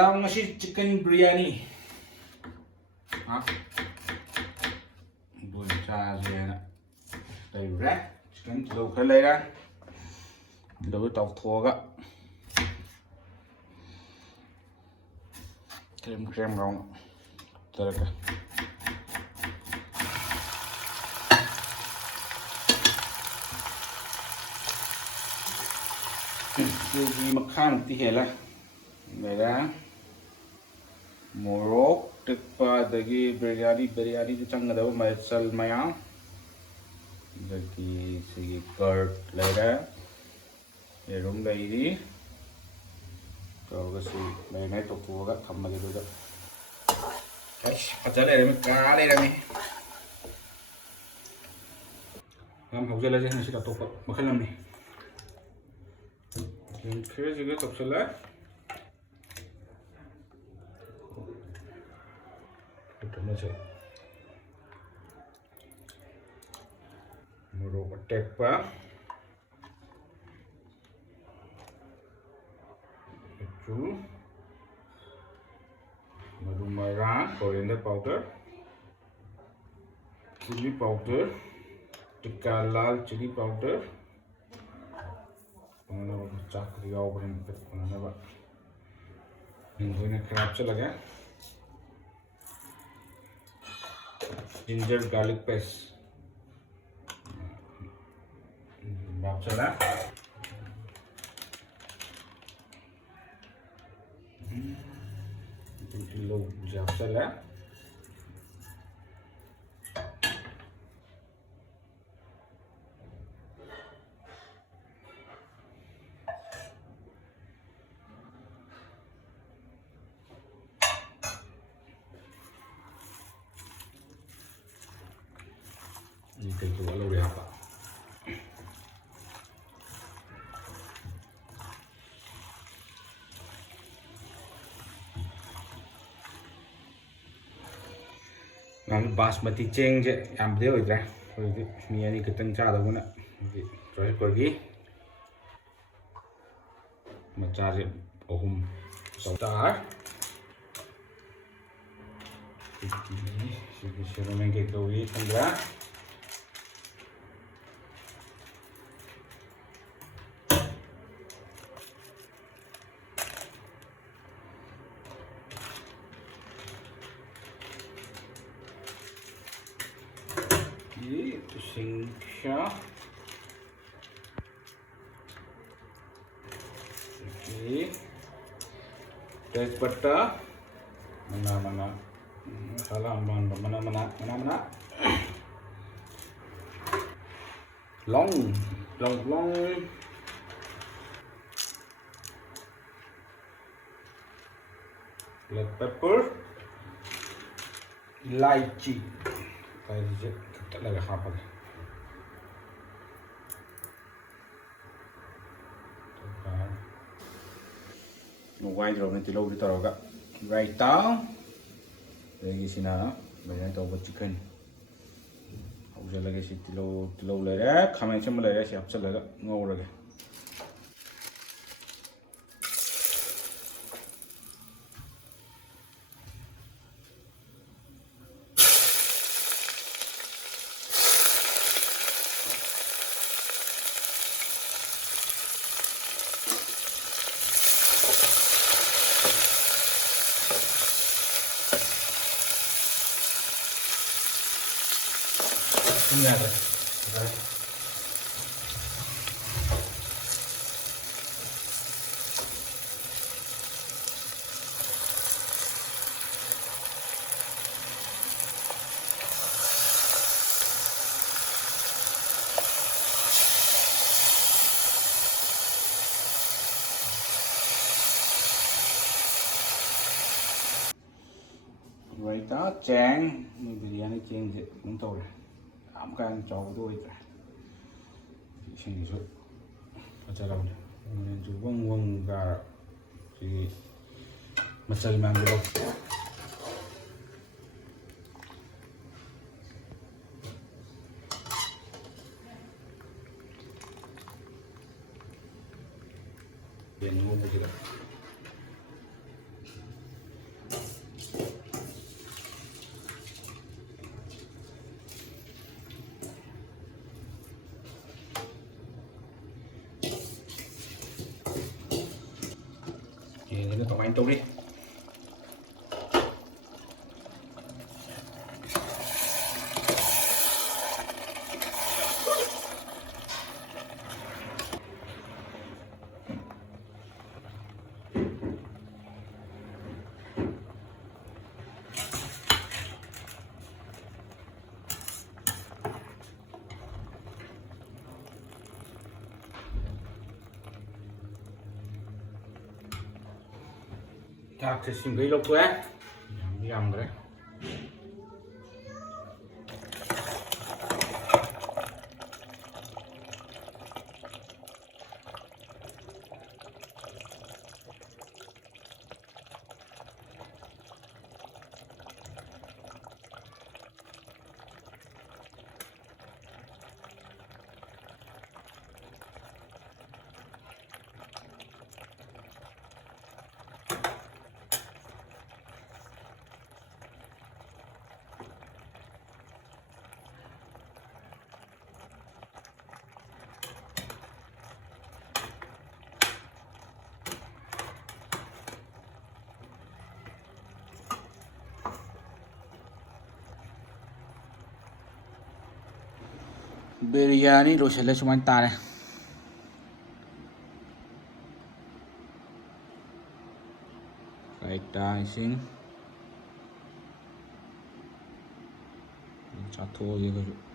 Mayroong si chicken biryani. Ha? Buồn cha gì nè. Đây rác. Chicken dầu khá lấy ra. Dầu tàu thua gạ. Krem rong. Tara ka. Điều gì mà khá một tí hết là đây ra morocco trực và dagi biryani cho chăng đâu mà sal maya dagi sigi curd lấy ra để rung đầy đi rồi cái gì đây này tổ phụ các thầm mà cái đó cái chả đây là cá đây là này làm học giờ là gì sẽ là tổ phụ mà khăn làm này फिर जगह सब चला इतना से मोरो टेक पा itu madu merah coriander powder chili powder tikka lal chili powder chắc thì ao bên nó vậy mình thôi này khá sẽ lगे ginger garlic paste bọc cho đã lâu dẻo sẽ lẽ ini tentu kalau udah apa làm basmati cheng je am deu idra rồi mi ani kitang cha da guna rồi pergi mencari ohum saudara ini sudah main kau ini kan Singha okay tejpata mana salah mana long black pepper lychee kayak gitu kita lagi apa nih một quay rồi mình thì lâu đi tàu cả rai táo đây cái gì nào bây giờ tàu bột chicken học giờ là cái gì thì lâu lấy đấy khăm xem lấy đấy sẽ học sẽ lấy ngô rồi ini ada vậy đó chén biryani chiên thì cũng thôi ẩm can cho tôi xin giúp cho lâu nên chú vâng và thì mặt trời mang đi đâu tiền luôn cái gì đó ꯕꯤꯔꯌꯥꯅꯤꯒ ꯀꯃꯥꯏꯅ ꯇꯧꯔꯤ ꯊꯥꯛꯁꯦ ꯁꯤꯡꯒꯩ ꯂꯧꯊꯣꯛꯑꯦ ꯌꯥꯝꯗꯤ ꯌꯥꯝꯈ꯭ꯔꯦ ꯕꯤꯔꯌꯥꯅꯤ ꯂꯣꯏꯁꯤꯜꯂꯦ ꯁꯨꯃꯥꯏꯅ ꯇꯥꯔꯦ ꯀꯥꯏꯇꯥ ꯏꯁꯤꯡ ꯆꯥꯊꯣꯛꯑꯒꯦ ꯑꯩꯈꯣꯏꯁꯨ